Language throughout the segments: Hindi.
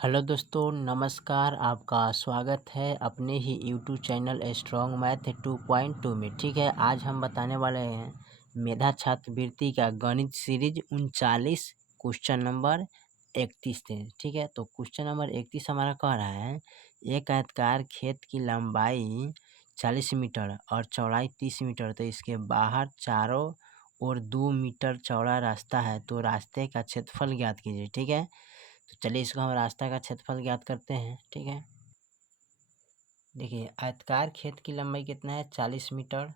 हेलो दोस्तों, नमस्कार। आपका स्वागत है अपने ही यूट्यूब चैनल स्ट्रॉन्ग मैथ 2.2 में। ठीक है, आज हम बताने वाले हैं मेधा छात्रवृत्ति का गणित सीरीज 39 क्वेश्चन नंबर 31 थे। ठीक है, तो क्वेश्चन नंबर 31 हमारा कह रहा है एक आयताकार खेत की लंबाई 40 मीटर और चौड़ाई 30 मीटर, तो इसके बाहर चारों ओर 2 मीटर चौड़ा रास्ता है, तो रास्ते का क्षेत्रफल ज्ञात कीजिए। ठीक है, तो चलिए इसको हम रास्ता का क्षेत्रफल ज्ञात करते हैं। ठीक है, देखिए आयताकार खेत की लंबाई कितना है 40 मीटर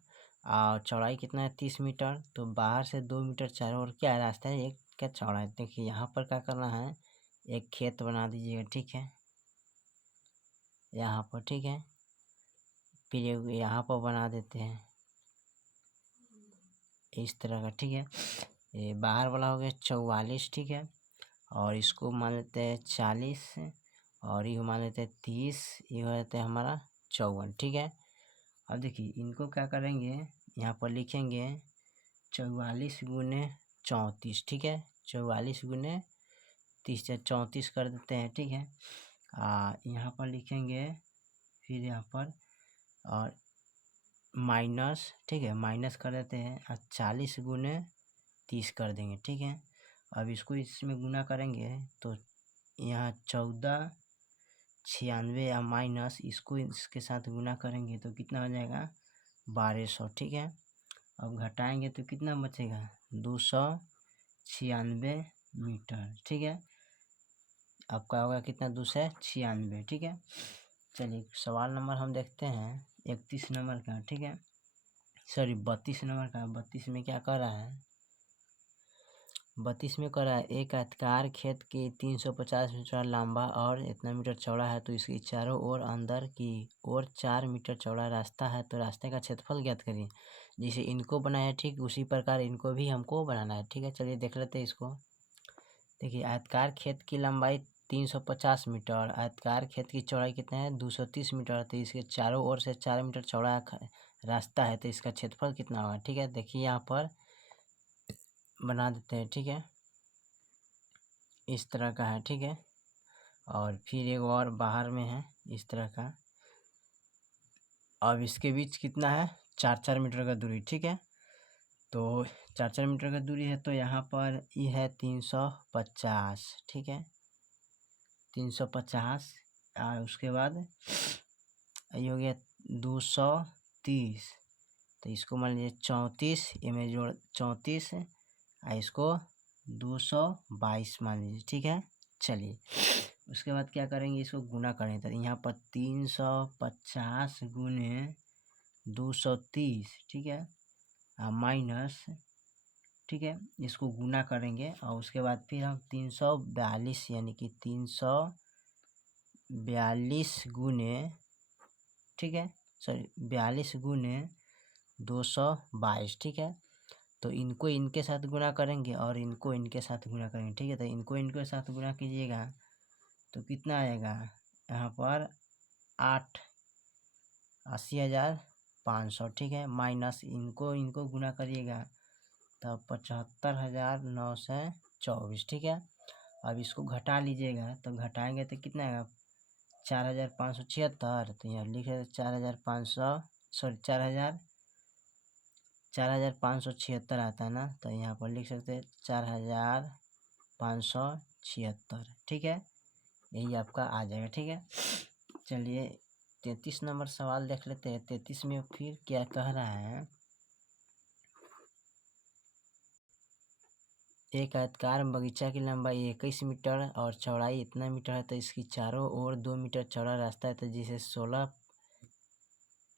और चौड़ाई कितना है 30 मीटर, तो बाहर से 2 मीटर चारों ओर क्या है रास्ता है एक क्या चौड़ा है। देखिए यहाँ पर क्या करना है, एक खेत बना दीजिएगा। ठीक है, यहाँ पर। ठीक है, फिर यहाँ पर बना देते हैं इस तरह का। ठीक है, ये बाहर वाला हो गया 44। ठीक है, और इसको मान लेते हैं 40 और ये मान लेते हैं 30, ये हो जाता है हमारा 54। ठीक है, अब देखिए इनको क्या करेंगे, यहाँ पर लिखेंगे 44 गुने 34। ठीक है, 44 गुने 30 या 34 कर देते हैं। ठीक है, यहाँ पर लिखेंगे फिर यहाँ पर और माइनस। ठीक है, माइनस कर देते हैं और 40 गुने 30 कर देंगे। ठीक है, अब इसको इसमें गुना करेंगे तो यहाँ 14 96 या माइनस इसको इसके साथ गुना करेंगे तो कितना हो जाएगा 1200। ठीक है, अब घटाएंगे तो कितना बचेगा 296 मीटर। ठीक है, आपका होगा कितना 296। ठीक है, चलिए सवाल नंबर हम देखते हैं 31 नंबर का। ठीक है, सॉरी 32 नंबर का। 32 में क्या कर रहा है, 32 में कर रहा है एक आयताकार खेत की 350 मीटर लंबा और इतना मीटर चौड़ा है, तो इसकी चारों ओर अंदर की ओर 4 मीटर चौड़ा रास्ता है, तो रास्ते का क्षेत्रफल ज्ञात करिए। जैसे इनको बनाया ठीक उसी प्रकार इनको भी हमको बनाना है। ठीक है, चलिए देख लेते हैं इसको। देखिए आयताकार खेत की लंबाई 350 मीटर, आयताकार खेत की चौड़ाई कितना है 230 मीटर, तो इसके चारों ओर से 4 मीटर चौड़ा रास्ता है, तो इसका क्षेत्रफल कितना होगा। ठीक है, देखिए यहाँ पर बना देते हैं। ठीक है, इस तरह का है। ठीक है, और फिर एक और बाहर में है इस तरह का। अब इसके बीच कितना है 4-4 मीटर का दूरी। ठीक है, तो 4-4 मीटर का दूरी है, तो यहाँ पर ये है 350। ठीक है, 350 और उसके बाद ये हो गया 230, तो इसको मान लीजिए 34, ये में जोड़ 34 और इसको 222 मान लीजिए। ठीक है, चलिए उसके बाद क्या करेंगे, इसको गुना करेंगे, तो यहाँ पर 350 गुने 230। ठीक है, माइनस। ठीक है, इसको गुना करेंगे और उसके बाद फिर हम 342 यानी कि 342 गुने, ठीक है सॉरी 42 गुने 222। ठीक है, तो इनको इनके साथ गुना करेंगे और इनको इनके साथ गुना करेंगे। ठीक है, तो इनको इनके साथ गुना कीजिएगा तो कितना आएगा यहाँ पर 80,500। ठीक है, माइनस इनको इनको गुना करिएगा तो 75,924। ठीक है, अब इसको घटा लीजिएगा तो घटाएंगे तो कितना आएगा 4,576, तो यहाँ लिख रहे 4,500 सॉरी 4,576 आता है ना, तो यहाँ पर लिख सकते हैं 4,576। ठीक है, यही आपका आ जाएगा। ठीक है, चलिए 33 नंबर सवाल देख लेते हैं। 33 में फिर क्या कह रहा है, एक आयताकार बगीचा की लंबाई 21 मीटर और चौड़ाई इतना मीटर है, तो इसकी चारों ओर 2 मीटर चौड़ा रास्ता है, तो जिसे 16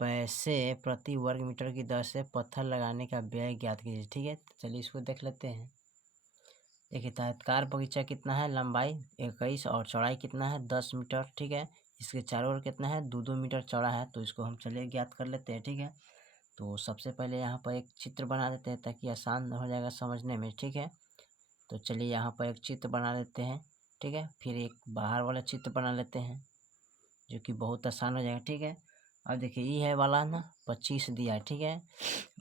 पैसे प्रति वर्ग मीटर की दर से पत्थर लगाने का व्यय ज्ञात कीजिए। ठीक है, चलिए इसको देख लेते हैं। देखिए आयताकार बगीचा कितना है, लंबाई 21 और चौड़ाई कितना है 10 मीटर। ठीक है, इसके चारों ओर कितना है 2-2 मीटर चौड़ा है, तो इसको हम चलिए ज्ञात कर लेते हैं। ठीक है, तो सबसे पहले यहाँ पर एक चित्र बना देते हैं ताकि आसान हो जाएगा समझने में। ठीक है, तो चलिए यहाँ पर एक चित्र बना लेते हैं। ठीक है, फिर एक बाहर वाला चित्र बना लेते हैं जो कि बहुत आसान हो जाएगा। ठीक है, अब देखिए ये है वाला ना 25 दिया है। ठीक है,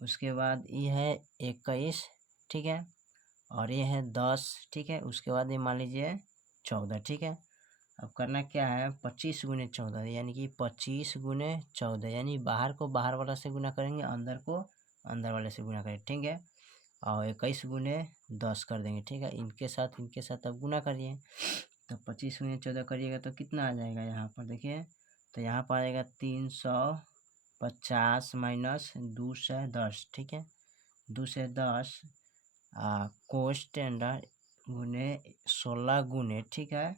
उसके बाद ये है 21। ठीक है, और ये है 10। ठीक है, उसके बाद ये मान लीजिए 14। ठीक है, अब करना क्या है, 25 × 14 यानी कि 25 × 14 यानी बाहर को बाहर वाला से गुना करेंगे, अंदर को अंदर वाले से गुना करेंगे, ठीक है। और 21 × 10 कर देंगे, ठीक है। इनके साथ अब गुना करिए, तो 25 × 14 करिएगा तो कितना आ जाएगा यहाँ पर देखिए, तो यहाँ पर आएगा 350 माइनस 210, ठीक है। 210 कोष्ट अंडर गुने 16 गुने, ठीक है,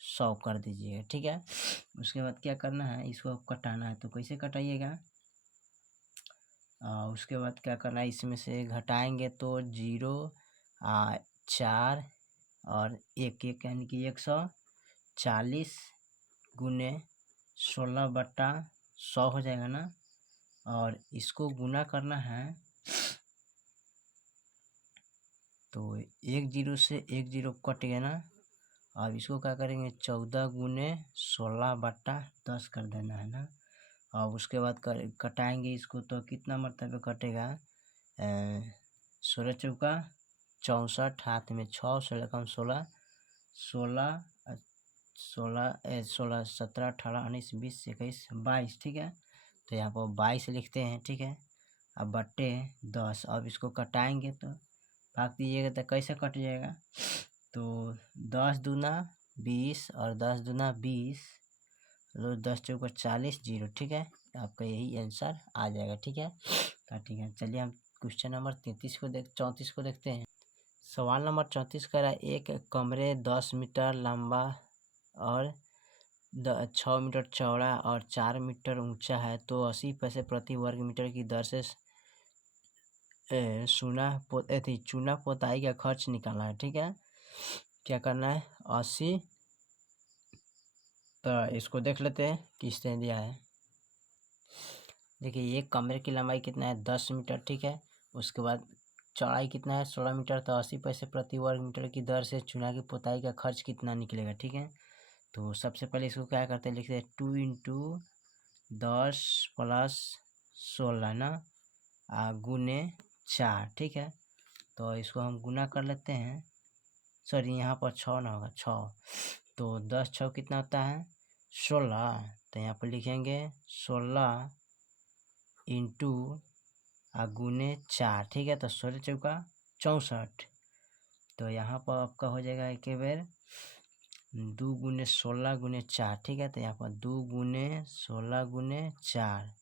100 कर दीजिएगा, ठीक है। उसके बाद क्या करना है, इसको कटाना है, तो कैसे कटाइएगा, उसके बाद क्या करना है, इसमें से घटाएंगे तो 0 4 और 1 यानी कि 140 गुने 16/100 हो जाएगा ना। और इसको गुना करना है, तो 1 0 से 1 0 कट गया ना। अब इसको क्या करेंगे, 14 गुने 16/10 कर देना है ना। और उसके बाद कटाएंगे इसको, तो कितना मरतबे कटेगा, 16 चौका 64, हाथ में 6, 16 कम 16, 16 16 17 18 19 20 21 22, ठीक है। तो यहाँ पर 22 लिखते हैं, ठीक है। अब बट्टे 10, अब इसको कटाएंगे तो भाग दीजिएगा तो कैसे कट जाएगा, तो 10 दूना 20 और 10 दूना 20, 10 चौका 40 0, ठीक है। आपका यही आंसर आ जाएगा, ठीक है। ठीक है, चलिए हम क्वेश्चन नंबर 34 को देखते हैं। सवाल नंबर 34 कह रहा है, एक कमरे 10 मीटर लंबा और 6 मीटर चौड़ा और 4 मीटर ऊंचा है, तो 80 पैसे प्रति वर्ग मीटर की दर से चूना पोताई का खर्च निकालना है, ठीक है। क्या करना है, 80, तो इसको देख लेते हैं किसने दिया है। देखिए एक कमरे की लंबाई कितना है, 10 मीटर, ठीक है। उसके बाद चौड़ाई कितना है, 16 मीटर, तो 80 पैसे प्रति वर्ग मीटर की दर से चूना की पोताई का खर्च कितना निकलेगा, ठीक है। तो सबसे पहले इसको क्या करते हैं, लिखते हैं 2 × 10 + 16 ना, गुने 4, ठीक है। तो इसको हम गुना कर लेते हैं, सॉरी यहाँ पर 6 ना होगा, 6, तो 10 6 कितना होता है, 16, तो यहाँ पर लिखेंगे 16 इंटू गुने 4, ठीक है। तो 16 चौका 64, तो यहाँ पर आपका हो जाएगा एक बेर 2 गुने 16 गुने 4, ठीक है। तो यहाँ पर 2 गुने 16 गुने 4,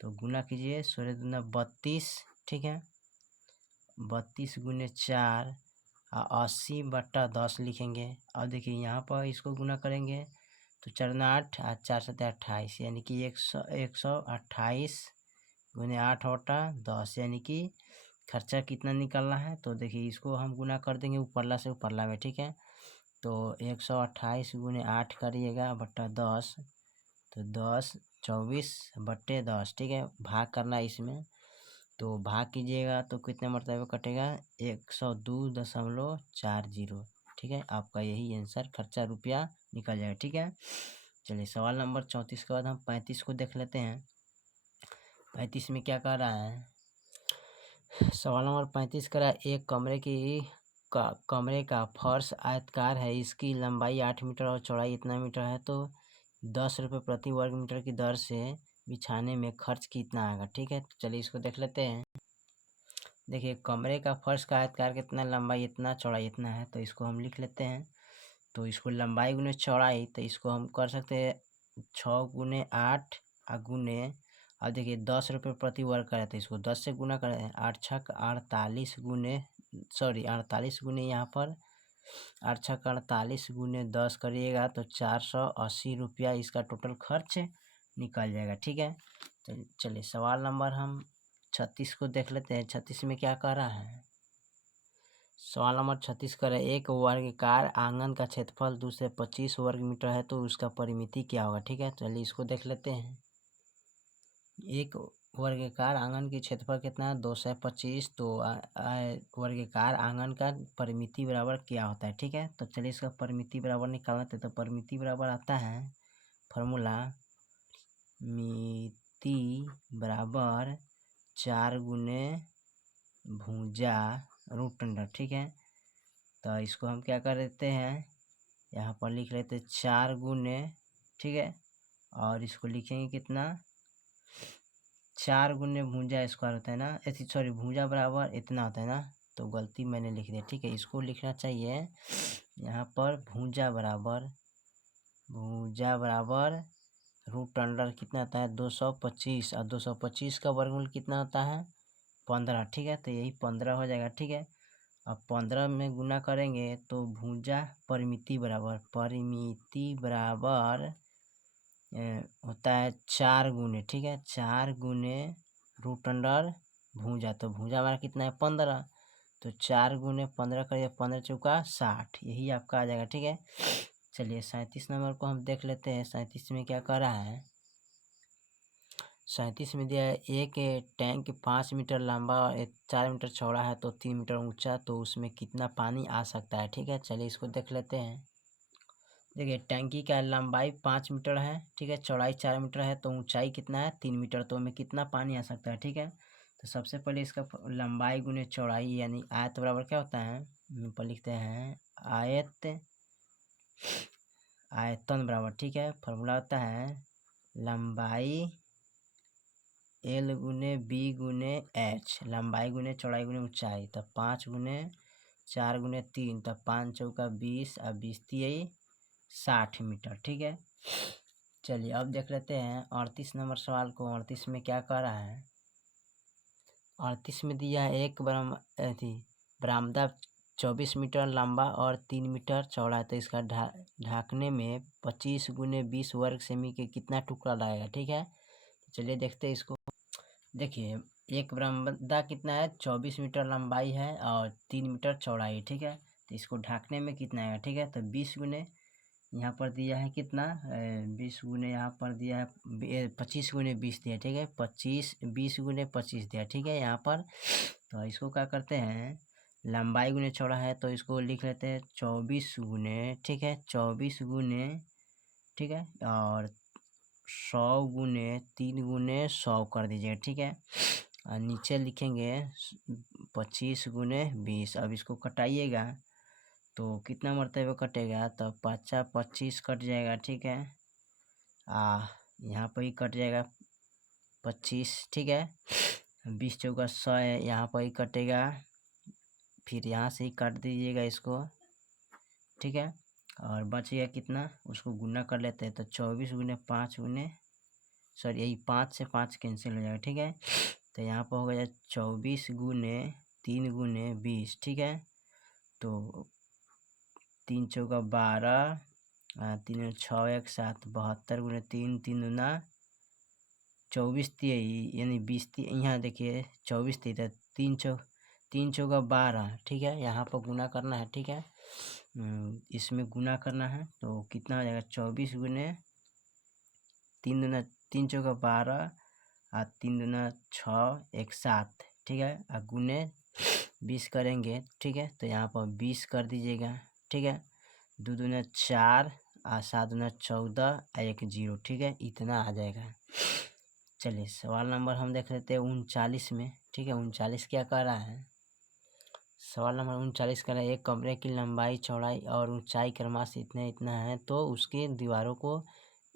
तो गुना कीजिए, 16 दूना 32, ठीक है, 32 गुने 4 80/10 लिखेंगे। अब देखिए यहाँ पर इसको गुना करेंगे तो 4 दूना 8 और 4 7 28, यानी कि 128 गुने 8 बटा 10, यानी कि खर्चा कितना निकलना है। तो देखिए इसको हम गुना कर देंगे ऊपरला से ऊपरला में, ठीक है। तो 128 गुने 8 करिएगा बटा 10, तो 10 24/10, ठीक है। भाग करना है इसमें, तो भाग कीजिएगा तो कितने मरतबे कटेगा, 102.40, ठीक है। आपका यही आंसर खर्चा रुपया निकल जाएगा, ठीक है। चलिए सवाल नंबर 34 के बाद हम 35 को देख लेते हैं। 35 में क्या कह रहा है, सवाल नंबर 35 कह रहा है, एक कमरे का फर्श आयताकार है, इसकी लंबाई 8 मीटर और चौड़ाई इतना मीटर है, तो 10 रुपये प्रति वर्ग मीटर की दर से बिछाने में खर्च कितना आएगा, ठीक है। तो चलिए इसको देख लेते हैं। देखिए कमरे का फर्श का आयताकार कितना, लंबाई इतना चौड़ाई इतना है, तो इसको हम लिख लेते हैं। तो इसको लंबाई गुने चौड़ाई, तो इसको हम कर सकते हैं 6 गुने 8 गुने, अब देखिए 10 रुपये प्रति वर्ग का रहता है, इसको 10 से गुना करें, 8 छक 48 गुने 48 गुने यहाँ पर 8 छक 48 गुने 10 करिएगा तो 480 रुपया इसका टोटल खर्च निकल जाएगा, ठीक है। चलिए सवाल नंबर हम 36 को देख लेते हैं। 36 में क्या कह रहा है, सवाल नंबर 36 कर रहे, एक वर्गाकार आंगन का क्षेत्रफल 2 से 25 वर्ग मीटर है, तो उसका परिमिति क्या होगा, ठीक है। चलिए इसको देख लेते हैं। एक वर्गाकार आंगन की क्षेत्रफल कितना है, 2 से 25, तो वर्गाकार आंगन का परिमिति बराबर क्या होता है, ठीक है। तो चलिए इसका परिमिति बराबर निकालना है, तो परिमिति बराबर आता है फॉर्मूला मिति बराबर 4 गुने भुजा रूट अंडर, ठीक है। तो इसको हम क्या कर देते हैं, यहाँ पर लिख लेते 4 गुने, ठीक है, और इसको लिखेंगे कितना, 4 गुने भुजा स्क्वायर होता है ना, ऐसी सॉरी भुजा बराबर इतना होता है ना, तो गलती मैंने लिख दिया, ठीक है। इसको लिखना चाहिए यहाँ पर भुजा बराबर रूट अंडर कितना होता है 225, और 225 का वर्गमूल कितना होता है 15, ठीक है। तो यही 15 हो जाएगा, ठीक है। अब 15 में गुना करेंगे तो भुजा परिमिति बराबर होता है 4 गुने, ठीक है, 4 गुने रूट अंडर भुजा, तो भुजा हमारा कितना है 15, तो 4 गुने 15 करिए, 15 चौका 60, यही आपका आ जाएगा, ठीक है। चलिए 37 नंबर को हम देख लेते हैं। 37 में क्या कर रहा है, 37 में दिया है एक टैंक 5 मीटर लंबा और 4 मीटर चौड़ा है तो 3 मीटर ऊंचा, तो उसमें कितना पानी आ सकता है, ठीक है। चलिए इसको देख लेते हैं। देखिए टैंकी का लंबाई 5 मीटर है, ठीक है, चौड़ाई 4 मीटर है, तो ऊंचाई कितना है 3 मीटर, तो हमें कितना पानी आ सकता है, ठीक है। तो सबसे पहले इसका लंबाई गुने चौड़ाई यानी आयत बराबर क्या होता है, पर लिखते हैं आयतन बराबर, ठीक है, फॉर्मूला होता है लंबाई एल गुने बी गुने एच, लंबाई गुने चौड़ाई गुने ऊंचाई, तब 5 गुने 4 गुने 3, तब 5 चौका 20 और 20 3 60 मीटर, ठीक है। चलिए अब देख लेते हैं 38 नंबर सवाल को। 38 में क्या कह रहा है, 38 में दिया है एक बरामदा 24 मीटर लंबा और 3 मीटर चौड़ा है, तो इसका ढाकने में 25 गुने 20 वर्ग सेमी के कितना टुकड़ा लगेगा, ठीक है। चलिए देखते हैं इसको। देखिए एक बरामदा कितना है 24 मीटर लंबाई है और 3 मीटर चौड़ाई, ठीक है। तो इसको ढाकने में कितना आएगा, ठीक है। तो 20 गुने यहाँ पर दिया है कितना 20 गुने यहाँ पर दिया है 25 गुने 20 दिया, ठीक है, 20 गुने 25 दिया, ठीक है यहाँ पर। तो इसको क्या करते हैं, लंबाई गुने चौड़ा है तो इसको लिख लेते हैं 24 गुने, ठीक है, 24 गुने, ठीक है, और 100 गुने 3 गुने 100 कर दीजिएगा, ठीक है। और नीचे लिखेंगे 25 गुने 20। अब इसको कटाइएगा तो कितना मरतबे कटेगा, तो 5 25 कट जाएगा, ठीक है, यहाँ पर ही कट जाएगा 25, ठीक है, 20 चौका 100 है, यहाँ पर ही कटेगा, फिर यहाँ से ही काट दीजिएगा इसको, ठीक है। और बच गया कितना, उसको गुना कर लेते हैं, तो 24 गुने 5 गुने सॉरी यही 5 से 5 कैंसिल हो जाएगा, ठीक है। तो यहाँ पर हो गया 24 गुने 3 गुने 20, ठीक है। तो 3 चौका 12, 3 6 1 7 72 गुने 3 3 दूना 24 यानी 20 यहाँ देखिए 24 तीन चौका 12, ठीक है, यहाँ पर गुना करना है, ठीक है, इसमें गुना करना है तो कितना हो जाएगा 24 गुने 3 चौका 12 और 3 दूना 6 1 7, ठीक है, और गुने 20 करेंगे, ठीक है। तो यहाँ पर 20 कर दीजिएगा, ठीक है, 2 दूना 4 और 7 दूना 14 और 1 0, ठीक है, इतना आ जाएगा। चलिए सवाल नंबर हम देख लेते हैं 39 में, ठीक है। 39 क्या कह रहा है, सवाल नंबर 39 कह रहा है एक कमरे की लंबाई चौड़ाई और ऊंचाई क्रमशः से इतना है तो उसके दीवारों को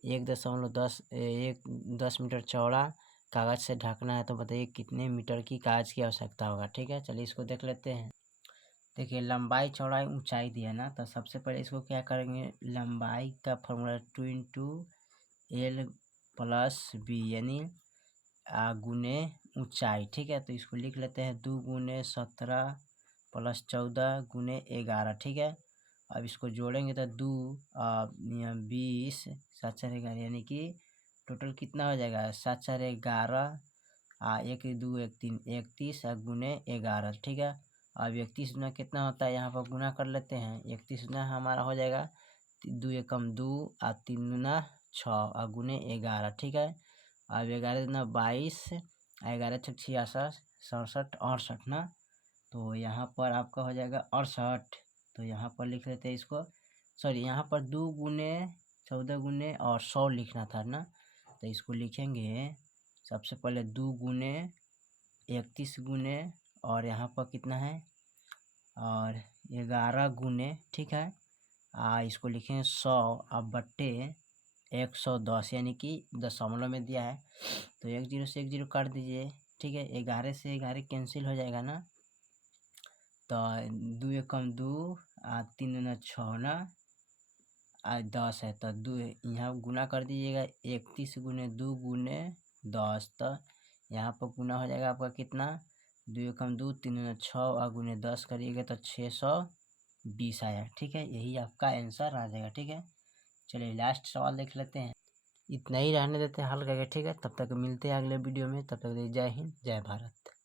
1.10 मीटर चौड़ा कागज से ढकना है, तो बताइए कितने मीटर की कागज की आवश्यकता होगा, ठीक है। चलिए इसको देख लेते हैं। देखिए लंबाई चौड़ाई ऊंचाई दिया ना, तो सबसे पहले इसको क्या करेंगे, लंबाई का formula 2 into L plus B यानी गुने ऊंचाई, ठीक है। तो इसको लिख लेते हैं 2 गुने 17 प्लस 14 गुने 11, ठीक है। अब इसको जोड़ेंगे तो 2 20 7 4 11 यानी कि टोटल कितना हो जाएगा 7 4 11 1 2 1 3 31 गुने 11, ठीक है। अब 31 गुना कितना होता है यहाँ पर गुना कर लेते हैं, 31 गुना हमारा हो जाएगा 2 एकम 2 और 3 गुना 6 गुने 11, ठीक है। अब 11 दुना 22 11 छः 66 67 68 ना, तो यहाँ पर आपका हो जाएगा 68। तो यहाँ पर लिख लेते हैं इसको, सॉरी यहाँ पर 2 गुने 14 गुने और 100 लिखना था ना, तो इसको लिखेंगे सबसे पहले 2 गुने 31 गुने और यहाँ पर कितना है और 11 गुने, ठीक है, इसको लिखें 100 अब बट्टे 110 यानी कि दशमलव में दिया है तो 1 0 से 1 0 काट दीजिए। ठीक है, 11 से 11 कैंसिल हो जाएगा ना, तो 2 एकम 2 3 दूना 6 ना 10 है तो 2 यहाँ गुना कर दीजिएगा 31 गुने 2 गुने 10, तो यहाँ पर गुना हो जाएगा आपका कितना 2 एकम 2 3 दूना 6 और गुने 10 करिएगा तो 620 आया। ठीक है, यही आपका आंसर आ जाएगा। ठीक है, चलिए लास्ट सवाल देख लेते हैं, इतना ही रहने देते हैं हल करके। ठीक है, तब तक मिलते हैं अगले वीडियो में, तब तक जय हिंद जय भारत।